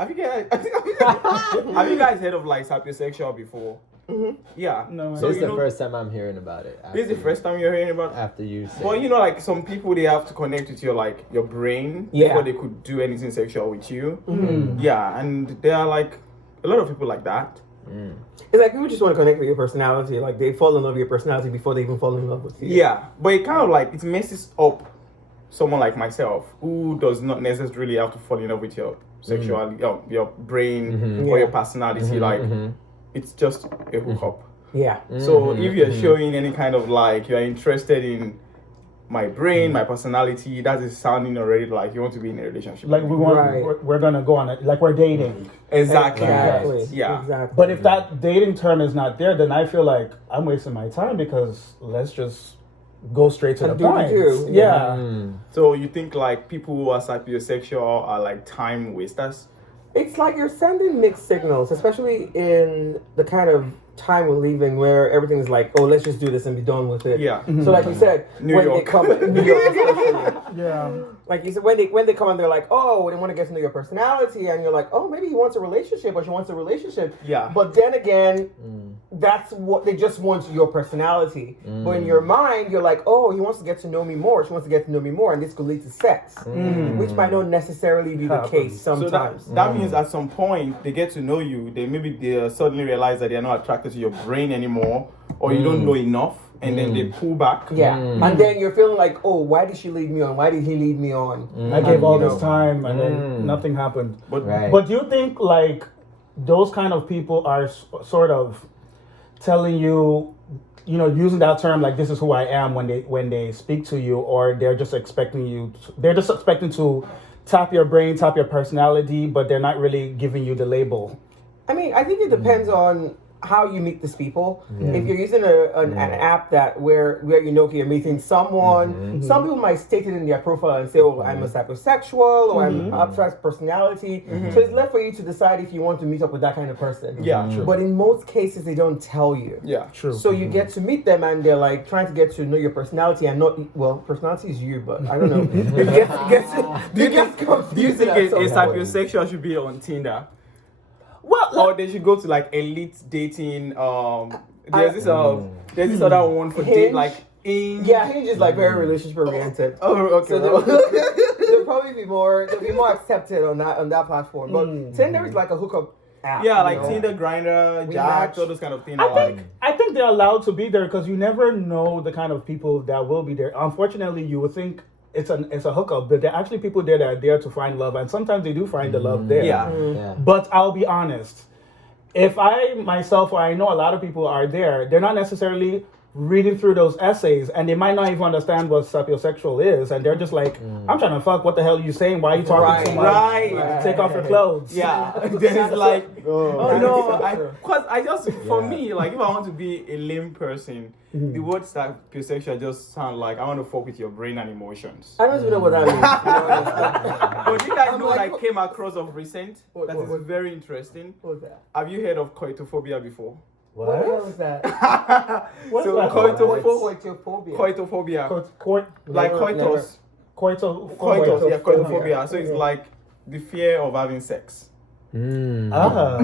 Have you guys heard of like sapiosexual before? Mm-hmm. Yeah. No. So this is the first time I'm hearing about it. This is the first time you're hearing about it? After you said. Well, like some people, they have to connect with your brain before they could do anything sexual with you. Mm. Yeah, and there are like a lot of people like that. Mm. It's like people just want to connect with your personality. Like they fall in love with your personality before they even fall in love with you. Yeah, but it kind of like it messes up someone like myself who does not necessarily have to fall in love with your sexuality, your brain or your personality. Like it's just a hookup. Yeah. So if you're showing any kind of like you're interested in my brain, my personality, that is sounding already like you want to be in a relationship. Like we're gonna go on it. Like we're dating. Exactly. Yeah. Exactly. But if that dating term is not there, then I feel like I'm wasting my time because let's just go straight to the point. Yeah. So you think like people who are sapiosexual are like time wasters? It's like you're sending mixed signals, especially in the kind of time we're leaving where everything's like, oh, let's just do this and be done with it. Yeah. So like you said, New when York. they come, New York especially. Yeah. Like you said, when they come and they're like, oh, they want to get to know your personality, and you're like, oh, maybe he wants a relationship or she wants a relationship. Yeah. But then again, that's what they just want your personality. But in your mind, you're like, oh, he wants to get to know me more. She wants to get to know me more, and this could lead to sex, which might not necessarily be the case sometimes. So that means at some point they get to know you. They suddenly realize that they're not attracted to your brain anymore, or you don't know enough. And then they pull back. Yeah. And then you're feeling like, oh, why did she lead me on? Why did he lead me on? I gave all this time and then nothing happened. But do you think like those kind of people are sort of telling you, using that term like this is who I am when they speak to you, or they're just expecting to tap your brain, tap your personality, but they're not really giving you the label? I mean, I think it depends on how you meet these people. If you're using an app where okay, you're meeting someone, some people might state it in their profile and say, oh, I'm a sapiosexual or I'm abstract personality. So it's left for you to decide if you want to meet up with that kind of person. Yeah, true. But in most cases, they don't tell you. Yeah, true. So you get to meet them and they're like trying to get to know your personality and personality is you, but I don't know. Do you think a sapiosexual should be on Tinder? Well, or they should go to like elite dating. There's this other one for date like Hinge. Yeah, Hinge is like very relationship oriented. Oh, okay. So they'll probably be more accepted on that platform. But Tinder is like a hookup app. Yeah, like Tinder, Grindr, Jack, all those kind of things. I think they're allowed to be there because you never know the kind of people that will be there. Unfortunately, you would think it's a hookup, but there are actually people there that are there to find love, and sometimes they do find the love there. Yeah. But I'll be honest, if I myself, or I know a lot of people are there, they're not necessarily reading through those essays, and they might not even understand what sapiosexual is, and they're just like, I'm trying to fuck, what the hell are you saying? Why are you talking so much? Right. Take off your clothes. Yeah. Then it's like, for me, like if I want to be a lame person, the word sapiosexual just sound like I want to fuck with your brain and emotions. I don't even know what that means. But you guys know what I came across of recent? That is very interesting. What was that? Have you heard of coitophobia before? What the hell is that? Coitophobia. Like coitus. Coitophobia. So it's like the fear of having sex. Yeah,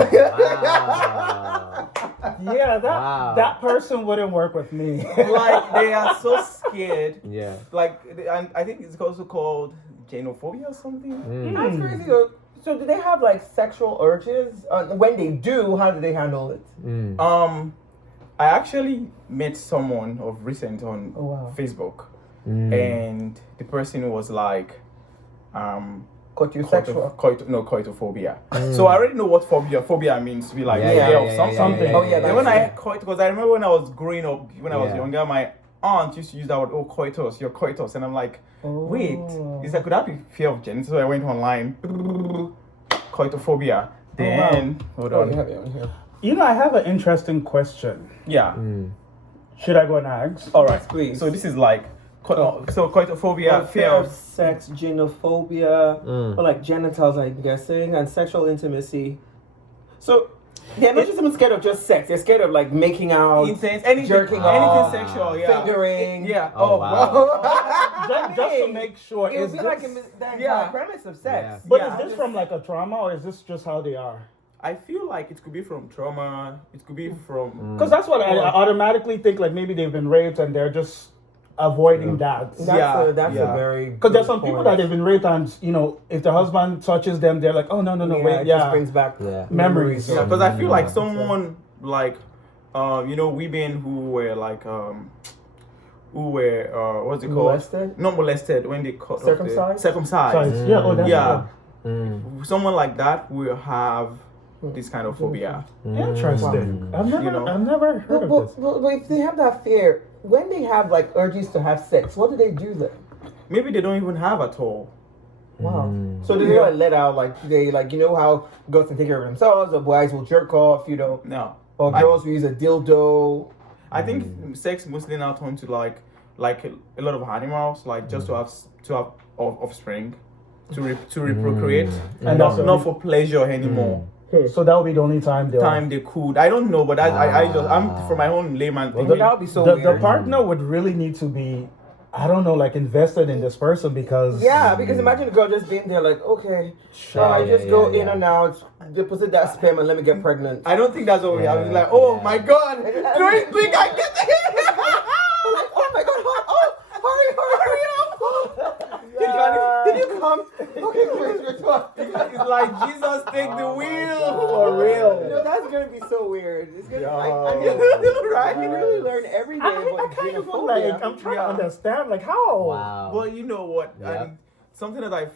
that person wouldn't work with me. Like they are so scared. Yeah. Like, and I think it's also called genophobia or something. That's crazy. So do they have like sexual urges? When they do, how do they handle it? I actually met someone of recent on Facebook, and the person was like, coitophobia. So I already know what phobia means, to be like fear of something. Oh yeah. And when because I remember when I was growing up, when I was younger, my aunt used to use that word, coitus, your coitus, and I'm like, wait, is that, could that be fear of gender? So I went online, coitophobia. Then hold on. I have an interesting question. Yeah. Should I go and ask? All right, please. So this is like, so coitophobia, fear of sex, genophobia, or like genitals, I'm guessing, and sexual intimacy. So they're not just even scared of just sex. They're scared of like making out, anything, jerking off, anything sexual, fingering. Yeah. Oh, wow. just to make sure. It would be like the entire premise of sex. But is this from like a trauma, or is this just how they are? I feel like it could be from trauma. It could be from because that's what I automatically think. Like maybe they've been raped and they're just avoiding that. That's a very because there's some people that have been raped and if the husband touches them, they're like, oh no, wait, it just brings back memories. Yeah, because I feel like someone like women who were like what's it called? Molested? Not molested when they cut circumcised. Circumcised. Someone like that will have this kind of phobia. Interesting. I've never heard of this. But if they have that fear, when they have like urges to have sex, what do they do then? Maybe they don't even have at all. Wow. So do they like let out how girls can take care of themselves, or boys will jerk off, No. Or girls will use a dildo. I think sex mostly now turned to like a lot of animals, like just to have offspring, to reprocreate, and not for pleasure anymore. So that would be the only time they could. I don't know, but I'm from my own layman thing. That would be so weird. The partner would really need to be, I don't know, like invested in this person because imagine a girl just being there like, okay, I just go in and out, deposit that sperm and let me get pregnant. I don't think that's what we have. It's like, oh my god, do you think I get it? Oh my god, hurry up! Did you come? Okay, where's your It's like Jesus take the wheel. For real. That's gonna be so weird. It's gonna right? You really learn every day about xenophobia. I'm trying to understand, like how. Wow. Well, you know what? Yep. And something that I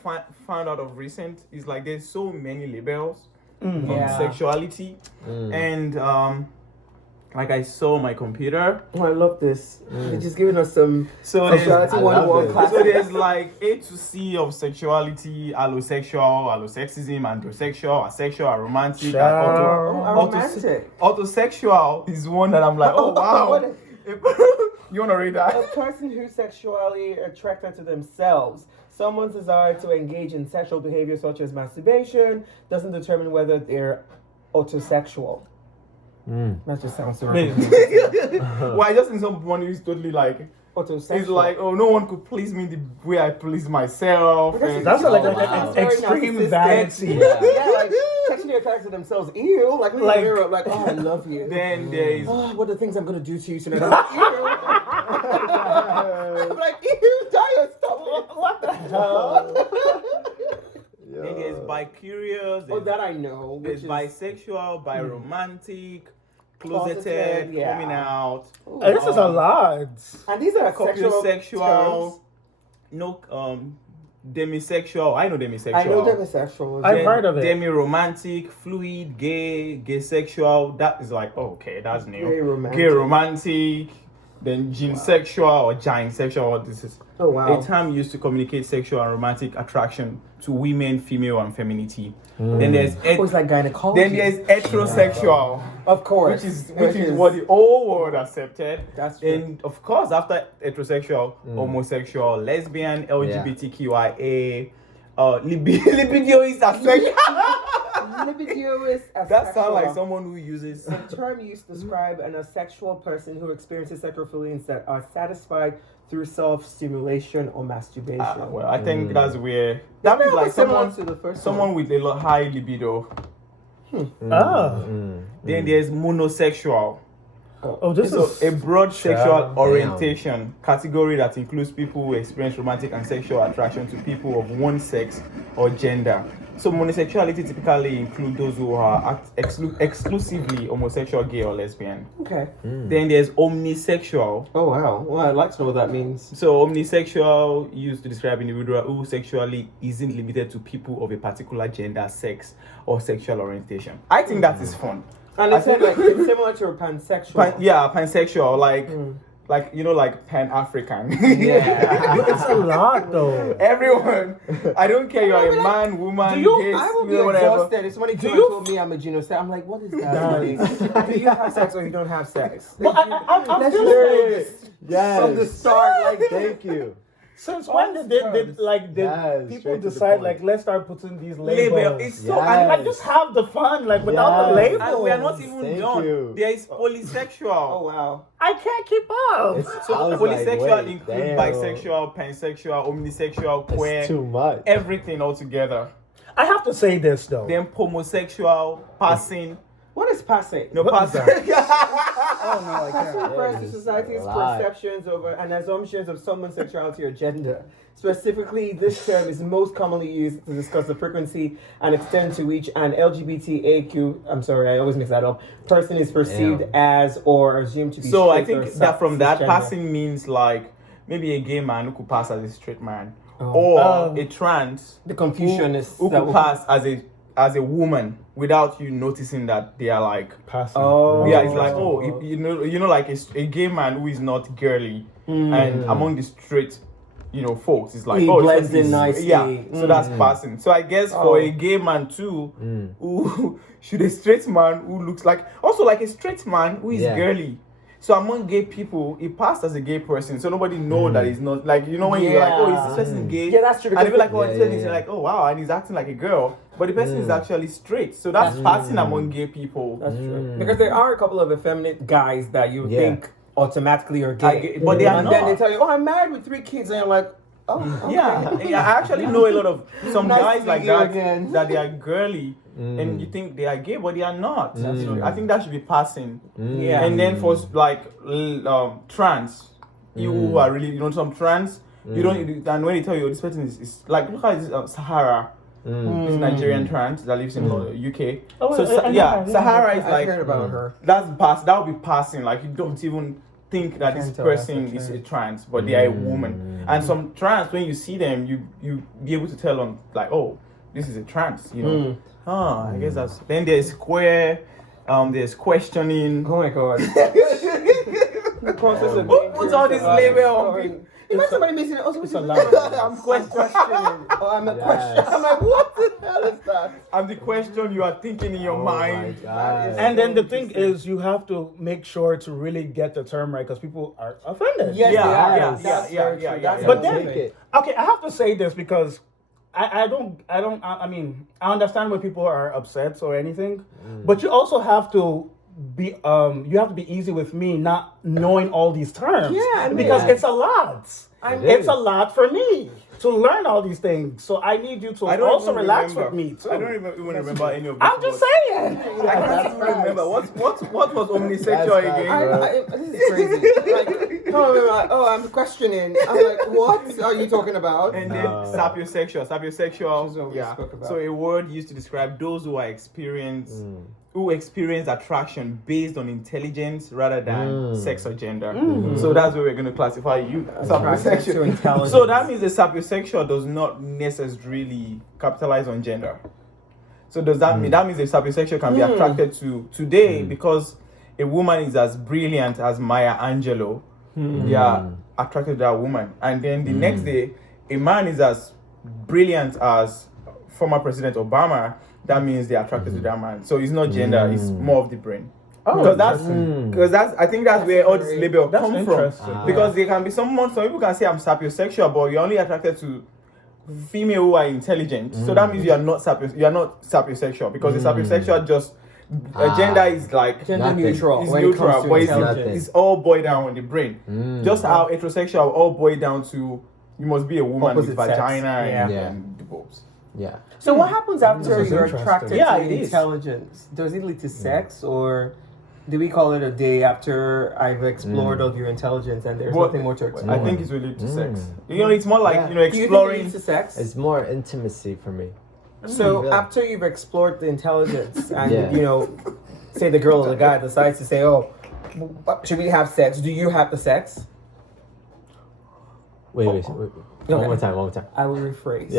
found out of recent is like there's so many labels on sexuality, and like I saw my computer. Oh, I love this. They're just giving us some sexuality 101 classes. So there's like A to C of sexuality: allosexual, allosexism, androsexual, asexual, aromantic, romantic. Autosexual is one that I'm like, oh wow. You wanna read that? A person who's sexually attracted to themselves. Someone's desire to engage in sexual behavior such as masturbation doesn't determine whether they're autosexual. That just sounds so Why just in someone who's totally like autosexual. It's like, oh, no one could please me the way I please myself. That's like extreme vanity. Like sexually attracted to themselves. Ew, like Europe, like, oh, I love you. Then there is what are the things I'm gonna do to you tonight? I'm like, ew. I'm like, ew, Dayo, stop. What the hell? Then there's bi-curious. That I know. There's bisexual, bi-romantic, closeted, coming out. This is a lot. And these are sexual. No, demisexual. I know demisexual. I know demisexual. I've heard of it. Demi-romantic, fluid, gay sexual. That is like, okay, that's new. Gay romantic. Then ginsexual or ginsexual. This is a term used to communicate sexual and romantic attraction to women, female, and femininity. Then there's it's like gynecology. Then there's heterosexual, of course, which is what the whole world accepted. That's true. And of course, after heterosexual, homosexual, lesbian, LGBTQIA, libido is asexual. Libido is asexual. That sounds like someone who uses a term used to describe an asexual person who experiences sexual feelings that are satisfied through self-stimulation or masturbation. Well, I think that's where that means like someone with a high libido. Then there's monosexual. This is a broad sexual orientation category that includes people who experience romantic and sexual attraction to people of one sex or gender. So monosexuality typically includes those who are exclusively homosexual, gay, or lesbian. Okay. Then there's omnisexual. Oh wow! Well, I'd like to know what that means. So omnisexual used to describe an individual who sexually isn't limited to people of a particular gender, sex, or sexual orientation. I think that is fun. And it's like it's similar to a pansexual. Pansexual, like you know, like Pan-African. It's a lot though. Everyone, I don't care. You're a man, woman, gay, I will be exhausted. It's funny. Joy told me I'm a genocide. I'm like, what is that? Do you have sex or you don't have sex? But I'm Let's feeling just from the start. Like, Thank you. Since when did people decide like let's start putting these labels? It's so like just have the fun like without the label. And we are not even done. There is polysexual. Oh wow. I can't keep up. So polysexual includes bisexual, pansexual, omnisexual, queer, it's too much. everything all together. I have to say this though. Then homosexual, passing. What is passing? No, passing. Oh no, I Passing can't. refers to society's perceptions of and assumptions of someone's sexuality or gender. Specifically, this term is most commonly used to discuss the frequency and extent to which an LGBTQ, I'm sorry, I always mix that up, person is perceived as or assumed to be So I straight think or that from that, cisgender. passing means like maybe a gay man who could pass as a straight man, or a trans The confusion is who that could pass as a woman without you noticing that they are like Passing. Oh. yeah, it's like you know like a gay man who is not girly, and among the straight folks, it's like He this blends person in is- nicely. Yeah, so that's passing. So I guess for a gay man too, who should a straight man who looks like also like a straight man who is girly. So among gay people, he passed as a gay person, so nobody know that he's not like when you're like, oh, is this person gay? Yeah, that's true. And they be like, oh, Yeah, this person yeah, is yeah. like, oh wow, and he's acting like a girl, but the person is actually straight. So that's passing among gay people. That's true. Because there are a couple of effeminate guys that you think automatically are gay. But they are and not. then they tell you, oh, I'm married with 3 kids. And you're like, oh, okay. Yeah, I actually know a lot of some Nice guys to like meet you that again. that they are girly and you think they are gay, but they are not. I think that should be passing. Yeah. And then for like trans, you who are really some trans, you don't. And when they tell you this person is like look at this Sahara. This Nigerian trans that lives in the UK. Oh, So I know her, Sahara is I've like heard about her. that would be passing. Like you don't even think that this Can't tell that's person a is a trans. trans, but they are a woman. And some trans, when you see them, you be able to tell on like, oh, this is a trans. I guess that's. Then there's queer. There's questioning. Oh my God. The process of Who puts all this label on people? Imagine somebody missing it. Also, It's a lot. I'm questioning. Oh, I'm a question. I'm like, what the hell is that? And the question you are thinking in your mind. And then the thing is, you have to make sure to really get the term right because people are offended. Yes, Yeah, they are. yeah, That's yeah, very yeah, true. yeah, That's yeah. But the then, thing. okay, I have to say this because I mean, I understand when people are upset or anything, but you also have to be easy with me not knowing all these terms. Yeah, I mean- because it's a lot. It's is. a lot for me to learn all these things. So I need you to I don't also even remelax remember. with me too. I don't even remember any of this. I'm just saying. I can't even remember what was omnisexual That's again. This is crazy. Like, I'm questioning. I'm like, what are you talking about? And then sapiosexual. That's what we Yeah. spoke about. So a word used to describe those who experience attraction based on intelligence rather than sex or gender. So that's where we're going to classify you. Attraction to intelligence. So that means the sapiosexual does not necessarily capitalize on gender. So does that mean that means the sapiosexual can be attracted to today because a woman is as brilliant as Maya Angelou, they are attracted to that woman. And then the next day, a man is as brilliant as former President Obama, that means they're attracted to that man. So it's not gender, it's more of the brain. Because that's I think that's where all this label That's come from. interesting. Because there can be some people can say I'm sapiosexual, but you're only attracted to female who are intelligent. So that means you are not sapiosexual because the sapiosexual just gender is like Gender Nothing. neutral. it's when it neutral, comes to but intelligence. it's all boiled down on the brain. Just how heterosexual all boiled down to you must be a woman Opposite with sex. vagina and, Yeah. and the boobs. Yeah. So what happens after This is you're interesting. attracted Yeah, to it is. intelligence? Does it lead to sex, or do we call it a day after I've explored all your intelligence and there's Well, nothing more to explore? I think it's related to sex. It's more like Yeah. Do you think it exploring. leads to sex? It's more intimacy for me. So Yeah. after you've explored the intelligence and Yeah. say the girl or the guy decides to say, "Oh, should we have sex?" Do you have the sex? Wait. Okay. One more time. I will rephrase.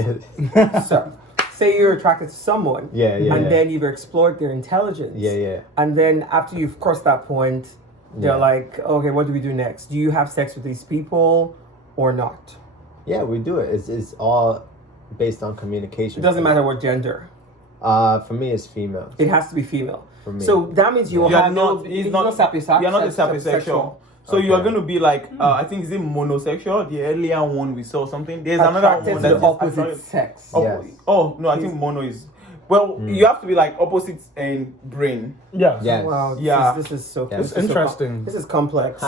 Yeah. So, say you're attracted to someone, Yeah. and then you've explored their intelligence. Yeah. And then after you've crossed that point, they're Yeah. like, "Okay, what do we do next? Do you have sex with these people or not?" Yeah, we do it. It's all based on communication. It doesn't matter what gender. For me, it's female. It has to be female. For me. So that means you will You're have not. it's You're not a sapiosexual. So you are going to be like, I think is it monosexual? The earlier one we saw something. There's another Attracted one to that's the opposite sex. Yes. Oh no, I think mono is. Well, you have to be like opposites in brain. Yes. Yes. Wow. Yeah. This is so. It's this is so interesting. this is complex. You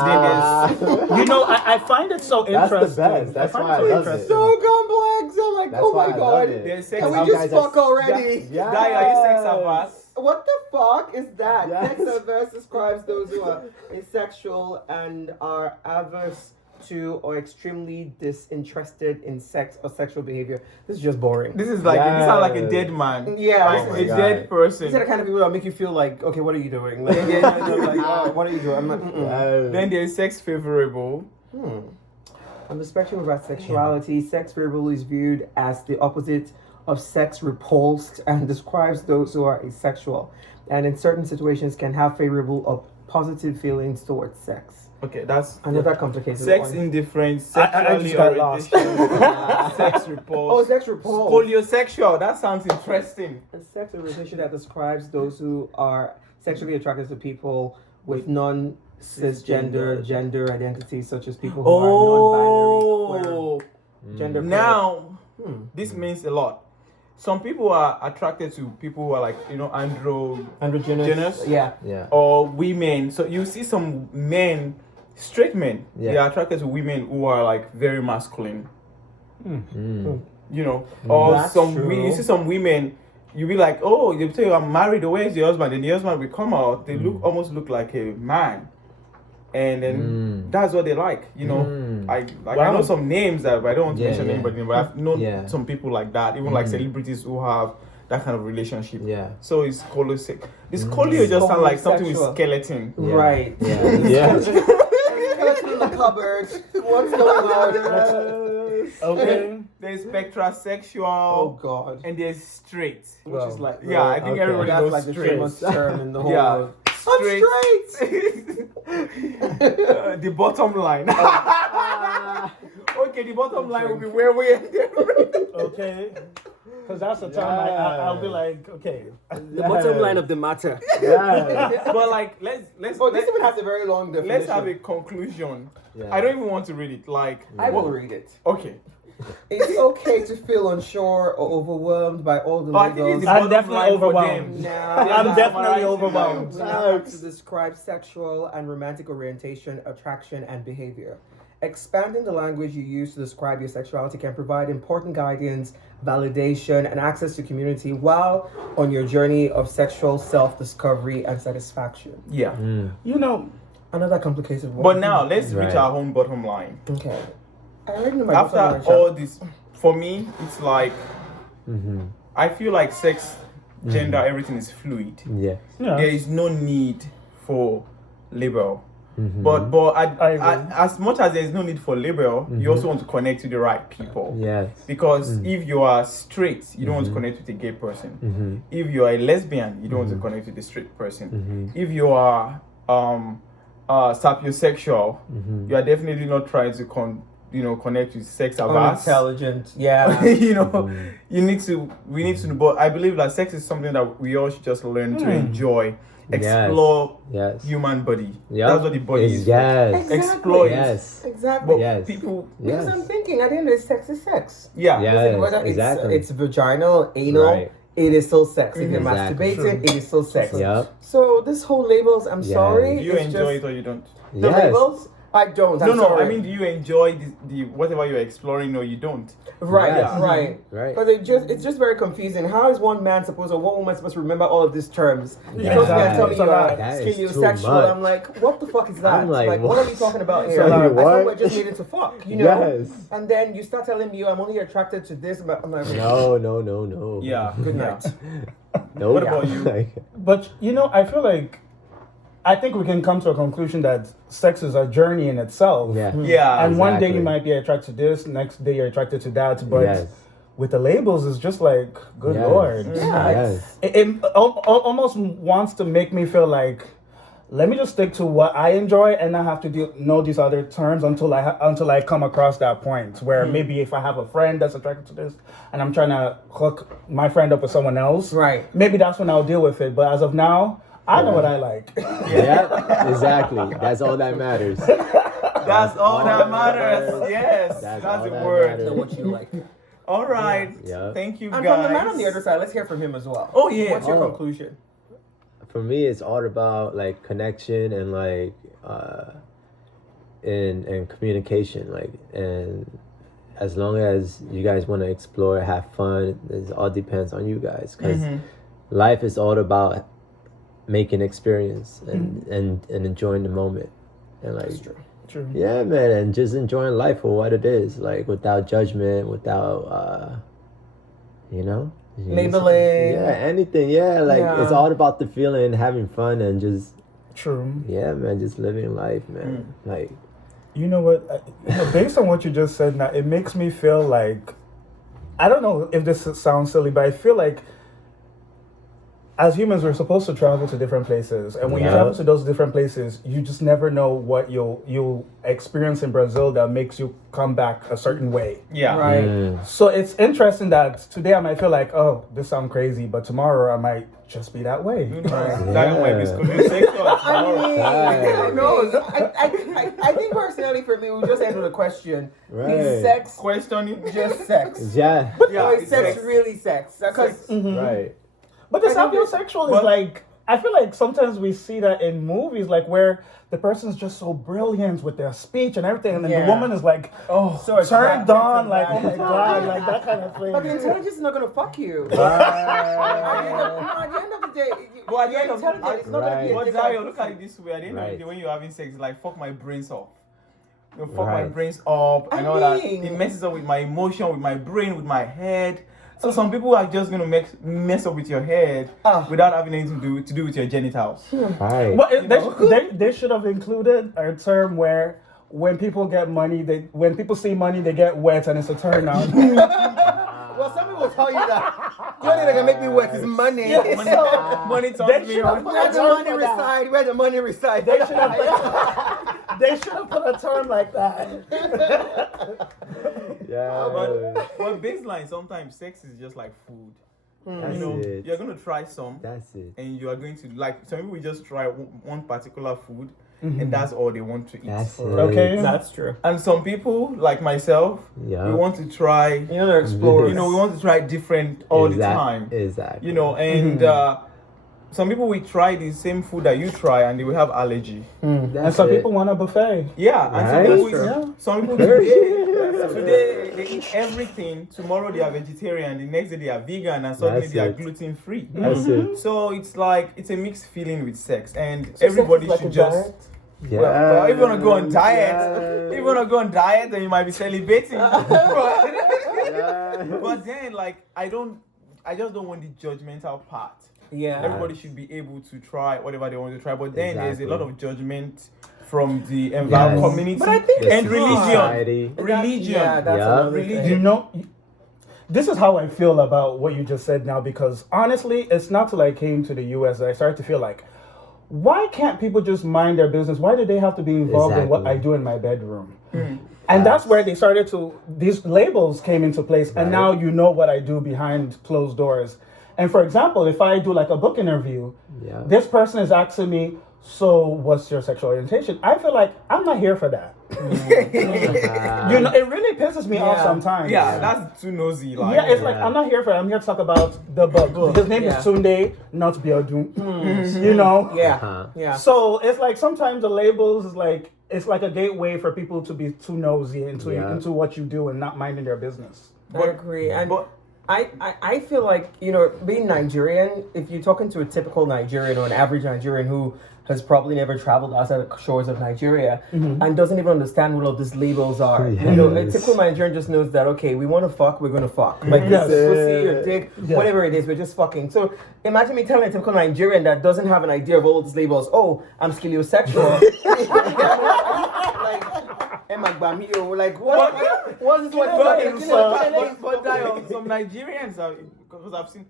know, I find it so That's the interesting. best. That's I find why it I so love it. interesting. So complex. I'm like, That's oh why my I god. love it. There's sex. Can we You just guys are- fuck already? Yeah. Dai, are you sex averse? What the fuck is that? Yes. Sex averse describes those who are asexual and are averse to or extremely disinterested in sex or sexual behavior. This is just boring. This is like this sounds like a Yes. dead man. Yeah, Like this a is- dead person. These are the kind of people that make you feel like, okay, what are you doing? Like, like oh, what are you doing? I'm like, Then there's sex favorable. On the spectrum of asexuality, sex favorable is viewed as the opposite of sex repulsed and describes those who are asexual and in certain situations can have favorable or positive feelings towards sex. Okay, that's Another complicated sex one. indifference, I sexually just got lost. orientation, sex repulse. Oh, sex repulsed. Polyosexual, that sounds interesting. A sex orientation that describes those who are sexually attracted to people with non-cisgender gender identities, such as people who are non-binary, queer, gender queer. Now, this means a lot. Some people are attracted to people who are like, androgynous. Yeah. Yeah. Or women. So you see some men, straight men, they are attracted to women who are like very masculine. Or That's true. you see some women, you be like, oh, you tell you I'm married, where's your husband? And the husband will come out, they almost look like a man. And then that's what they like, I know some names that I don't want to mention anybody, but I've known some people like that, even like celebrities who have that kind of relationship. Yeah. So it's colossex. This colio just sounds like something with skeleton. Yeah. Right. Yeah. Yeah. Skeleton in the cupboard. What's going on? Okay. There's spectrosexual. Oh God. And there's straight. Which is like I think everybody that's knows like the straight. famous term in the whole Yeah. world. I'm straight. The bottom line. Okay, the bottom line will be where we end. Okay. Because that's the time I'll be like, okay. The bottom line of the matter. Yeah. But like, let's Oh, this even has a very long definition. let's have a conclusion. Yeah. I don't even want to read it. Like, I will read it. okay. It's okay to feel unsure or overwhelmed by all the I think it's labels. the I'm bottom definitely line for overwhelmed. them. I'm They're definitely summarizing overwhelmed. now. To describe sexual and romantic orientation, attraction, and behavior. Expanding the language you use to describe your sexuality can provide important guidance, validation, and access to community while on your journey of sexual self-discovery and satisfaction. Yeah. Another complicated one. But now let's reach Right. our own bottom line. Okay. I already know my After bottom line, all this, for me, it's like I feel like sex, gender, everything is fluid. Yeah. Yeah. There is no need for label. Mm-hmm. But I agree. as much as there is no need for label, you also want to connect to the right people. Yes. Because if you are straight, you don't want to connect with a gay person. If you are a lesbian, you don't want to connect with a straight person. If you are sapiosexual, you are definitely not trying to connect with sex averse. intelligent. Yeah. We need to but I believe that sex is something that we all should just learn to enjoy, explore Yes. human body. Yep. That's what the body is. Yes. Exactly. Explore it. Yes. Exactly. But Yes. people, Because Yes. I'm thinking at the end of the day, sex is sex. yeah. Yes. Whether Exactly. it's vaginal, anal, Right. it is still sex. If you're Exactly. masturbating, it is still sex. Yep. So this whole labels, I'm Yeah. sorry. Do you it's enjoy just, it or you don't? the Yes. labels? I don't. I'm No, sorry. I mean, do you enjoy the whatever you're exploring or you don't? Right, Yes. right. Right. But it's just very confusing. How is one man supposed or one woman supposed to remember all of these terms? Yeah, Because exactly. you're telling It's me a lot. That is too sexual. much. I'm like, what the fuck is that? I'm like, what are we what? talking about It's here? a lot. I thought What? we're just needing to fuck, Yes. And then you start telling me I'm only attracted to this, but I'm like, No. Yeah. Good yeah. night. No. What about you? But I feel like I think we can come to a conclusion that sex is a journey in itself. Yeah. Yeah. And one day Exactly. you might be attracted to this, next day you're attracted to that. But Yes. with the labels, it's just like, good Yes. Lord. Yeah. Yes. It almost wants to make me feel like, let me just stick to what I enjoy and not have to know these other terms until I come across that point where maybe if I have a friend that's attracted to this and I'm trying to hook my friend up with someone else, Right. maybe that's when I'll deal with it. But as of now, I know what I like. Yeah, exactly. That's all that matters. That's all that matters. Yes, that's all the that word. matters. Know what you like. All right. Yeah. Thank you, And guys. from the man on the other side, let's hear from him as well. Oh, yeah. What's your Oh. conclusion? For me, it's all about like connection and like and communication. Like, and as long as you guys want to explore, have fun, it all depends on you guys. Because life is all about making experience and enjoying the moment. And like, True. yeah, man, and just enjoying life for what it is, like without judgment, without Labeling. yeah, anything. Yeah, like it's all about the feeling, having fun, and just True. yeah, man, just living life, man. Like, You know what? Based on what you just said, now it makes me feel like, I don't know if this sounds silly, but I feel like as humans, we're supposed to travel to different places, and when you travel to those different places, you just never know what you'll experience in Brazil that makes you come back a certain way. Yeah. Right. So it's interesting that today I might feel like, oh, this sounds crazy, but tomorrow I might just be that way. That might be sexual. I mean, no, I think personally for me, we just end with a question. Right. Is sex Questioning. just sex? yeah, Or is sex really sex? Because right. But the sapiosexual is like, I feel like sometimes we see that in movies, like where the person's just so brilliant with their speech and everything, and then the woman is like, so turned on, like, oh my god, like that kind of thing. But the intelligence is not gonna fuck you. But At the end of the day, at the end of it's not gonna be a But dick Dayo, out look at it this way. At the end of the Right. day, when you're having sex, it's like, fuck my brains off. You know, fuck my Right. brains up and all that. mean- It messes up with my emotion, with my brain, with my head. So some people are just gonna mess up with your head without having anything to do with your genitals. Right. But they should have included a term where when people get money, when people see money, they get wet and it's a turn on. Well, some people tell you that the only thing that can make me wet is money. Money turns me on. Where the money reside? Where the money reside? They should have put a term like that. Yeah. But baseline, sometimes sex is just like food. That's You know, it. you're gonna try some, That's it. and you are going to like. Some people will just try one particular food, and that's all they want to eat. That's it. Okay. That's true. And some people, like myself, Yeah. we want to try. You know, they're explorers. You know, we want to try different all the time. Exactly. You know, and some people will try the same food that you try, and they will have allergy. And some people want a buffet. Yeah, and Right. some people today they eat everything. Tomorrow they are vegetarian. The next day they are vegan, and suddenly That's they are it. gluten free. That's it. So it's like it's a mixed feeling with sex, and everybody should just. Yeah. Well, if you wanna go on diet, if you wanna go on diet, then you might be celibating. But then, like, I just don't want the judgmental part. Yeah. Everybody should be able to try whatever they want to try, but then there's a Exactly. lot of judgment from the environment community But I think and it's religion. society. Religion. Yeah, that's Yeah. another Religion. thing. You know, this is how I feel about what you just said now, because honestly, it's not till I came to the US that I started to feel like, why can't people just mind their business? Why do they have to be involved in what I Exactly. do in my bedroom? And that's where they started to, these labels came into place, and now you know what I do behind closed doors. And for example, if I do like a book interview, Yeah. this person is asking me, so what's your sexual orientation? I feel like I'm not here for that. You know, it really pisses me off sometimes. Yeah, that's too nosy. Like, Yeah, it's like I'm not here for it. I'm here to talk about the book. His name is Sunday, not Biodun. You know? Yeah. Yeah. So it's like sometimes the labels is like it's like a gateway for people to be too nosy into what you do and not minding their business. I agree. And I feel like, you know, being Nigerian, if you're talking to a typical Nigerian or an average Nigerian who has probably never traveled outside the shores of Nigeria and doesn't even understand what all these labels are. You know, a typical Nigerian just knows that, okay, we want to fuck, we're going to fuck. Like, this is pussy or dick, whatever it is, we're just fucking. So imagine me telling a typical Nigerian that doesn't have an idea of all these labels, oh, I'm scoliosexual. Like, what is this? But Dayo, some Nigerians are, because I've seen,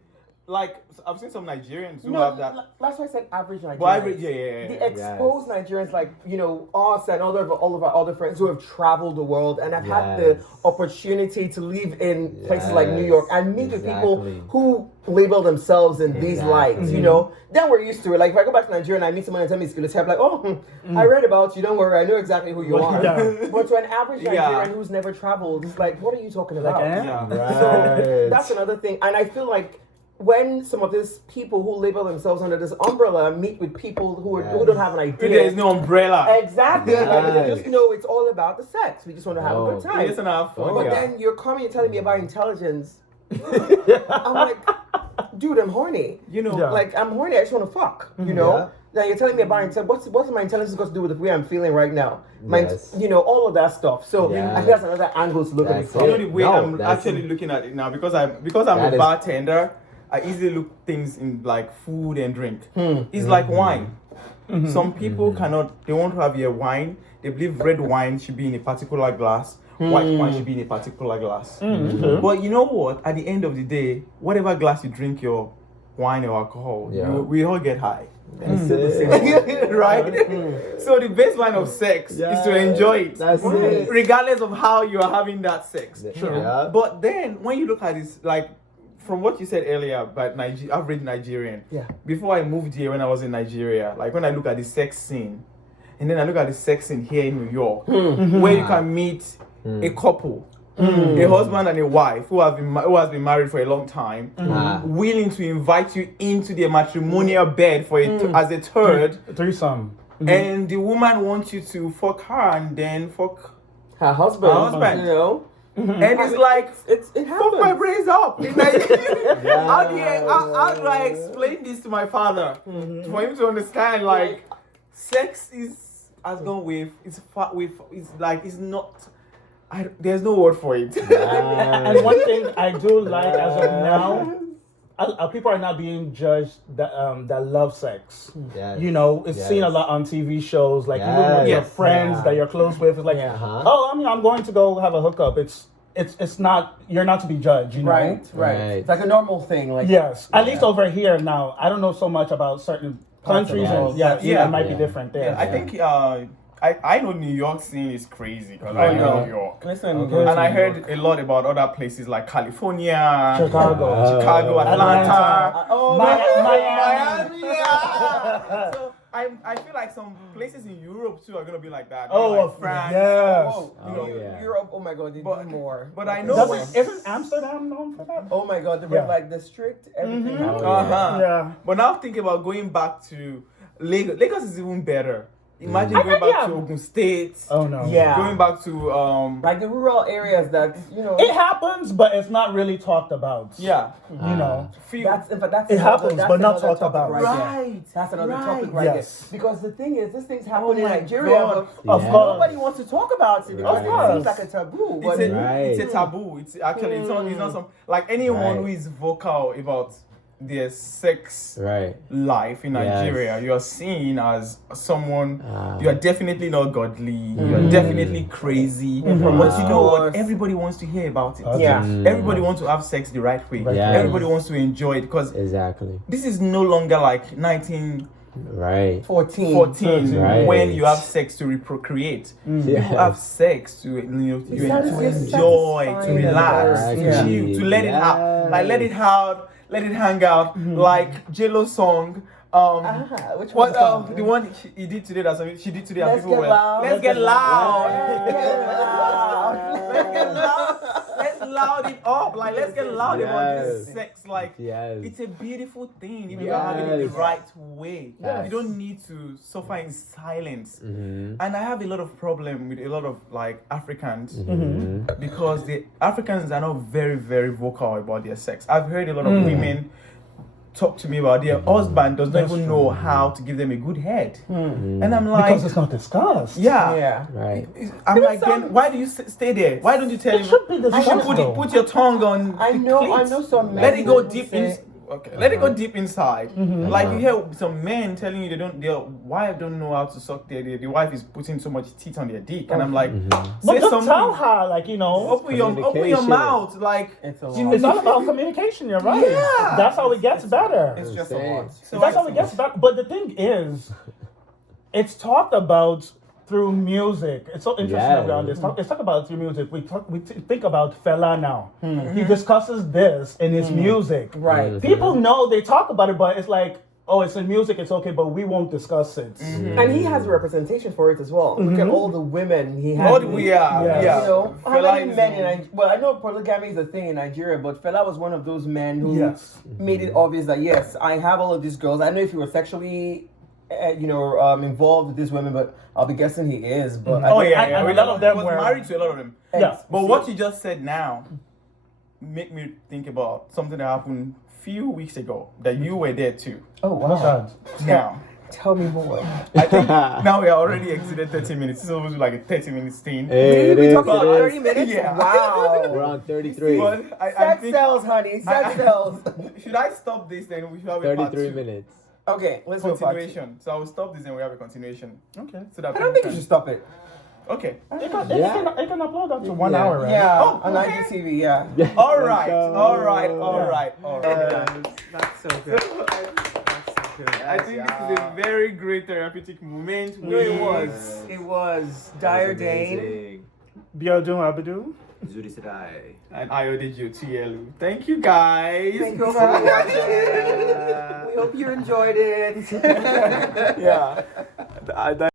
like I've seen some Nigerians who have that. That's why I said average Nigerians. But average, yeah. The exposed Nigerians, like us and all of our other friends who have traveled the world and have had the opportunity to live in places like New York and meet with people who label themselves in these lights. Then we're used to it. Like if I go back to Nigeria and I meet someone and tell me skills, I'm like, I read about you. Don't worry, I know exactly who you are. But to an average Nigerian who's never traveled, it's like, what are you talking about? So that's another thing, and I feel like when some of these people who label themselves under this umbrella meet with people who don't have an idea. There is no umbrella. Exactly. Like, they just know it's all about the sex. We just want to have a good time. It's enough fun. But then you're coming and telling me about intelligence. I'm like, dude, I'm horny. Like I'm horny. I just want to fuck. Now you're telling me about intelligence. What's my intelligence got to do with the way I'm feeling right now? All of that stuff. So I think that's another angle to look at it from. The way I'm actually looking at it now, because I'm a bartender. I easily look things in like food and drink. It's like wine. Some people they want to have a wine. They believe red wine should be in a particular glass. White wine should be in a particular glass. But you know what? At the end of the day, whatever glass you drink your wine or alcohol, we all get high. Right? So the baseline of sex is to enjoy it. Regardless of how you are having that sex. But then when you look at this, like from what you said earlier about average Nigerian, before I moved here when I was in Nigeria, like when I look at the sex scene, and then I look at the sex scene here in New York, where you can meet a couple, a husband and a wife who has been married for a long time, willing to invite you into their matrimonial bed for as a third threesome, and the woman wants you to fuck her and then fuck her husband. And it's like it fuck happens. my brains up. How do I explain this to my father for him to understand? Like, sex has gone with it's not. There's no word for it. And one thing I do like as of now, people are not being judged that love sex. It's seen a lot on TV shows. Like even with your friends that you're close with, it's like, I'm going to go have a hookup. It's not. You're not to be judged. Right. It's like a normal thing. Like at least over here now. I don't know so much about certain countries, and it might be different there. I think. I know New York scene is crazy because I know New York. Listen, and I heard a lot about other places like California, Chicago, Atlanta, Miami. So I feel like some places in Europe too are gonna be like that. Like France. Yes. Europe. Oh my God, they do more. But I know isn't Amsterdam known for that? Oh my God, the red light district, everything. But now think about going back to Lagos. Lagos is even better. Imagine going back to Ogun State. Oh no. Yeah. Going back to like the rural areas that it happens, but it's not really talked about. Yeah. That's it happens, but not talked about. Right. That's another topic right there. Because the thing is, this thing's happening in Nigeria, of course. Nobody wants to talk about it because it seems like a taboo. It's a taboo. It's actually it's not some like anyone who is vocal about their sex life in Nigeria, you are seen as someone, you are definitely not godly, you are definitely crazy, but you know what, everybody wants to hear about it. Everybody wants to have sex the right way. Everybody wants to enjoy it because this is no longer like 14 when you have sex to procreate. People have sex to enjoy, to relax, to chill, to let it out, like let it hang out, like J-Lo's song. Which one? The one he did today. She did today. Let's get loud. Let's get loud. Let's loud it up. Like let's get loud about this sex. Like it's a beautiful thing if you are having it the right way. You don't need to suffer in silence. And I have a lot of problem with a lot of like Africans because the Africans are not very, very vocal about their sex. I've heard a lot of women talk to me about their husband does not even know how to give them a good head. And I'm like, because it's not discussed. I'm like, then why do you stay there? Why don't you tell him? It should be discussed. Put your tongue on. I know some men. Let it go deep in. Okay, let it go deep inside. Like you hear some men telling you their wife don't know how to suck the wife is putting so much teeth on their dick, and I'm like, But say just something. tell her, like, you know, Open your mouth, like It's a you lot. it's all about communication. You're right. Yeah. That's how it gets better. It's just a lot. So That's how it gets better. But the thing is, it's talked about through music. It's so interesting that we're on this. It's talked about through music. We think about Fela now. He discusses this in his music. Right. People know they talk about it, but it's like, oh, it's in music, it's okay, but we won't discuss it. And he has a representation for it as well. Look at all the women he has. Yeah. You know, how Fela many is men in Nigeria? Well, I know polygamy is a thing in Nigeria, but Fela was one of those men who Yes. made it obvious that yes, I have all of these girls. I don't know if he was sexually, involved with these women, but I'll be guessing he is. But Oh I yeah, and yeah. a lot of them was were- married to a lot of them. Yeah. But what you just said now make me think about something that happened few weeks ago that you were there too. oh What's wow, that? Now, tell me more. I think now we are already exceeded 30 minutes. This is supposed to be like a 30-minute thing. It We is, talking about it 30 is. minutes? Yeah. Wow. We're on 33. But I Sex think sells, honey. Sex sells. should I stop this then we should have a part 33 two? minutes. Okay, let's go part two. Continuation. So I will stop this and we have a continuation. Okay. So that I don't think you should stop it. Okay. They can upload up to 1 hour, right? Yeah, Oh, on okay. IGTV, yeah. All Let's right. go. All right. That's so good. I think this is a very great therapeutic moment. No, it was. It was. Dire Dane. Biodun Abadu. Zuri Sedai. And Deji TLU. Thank you guys. Thank you for watching. We hope you enjoyed it. Yeah.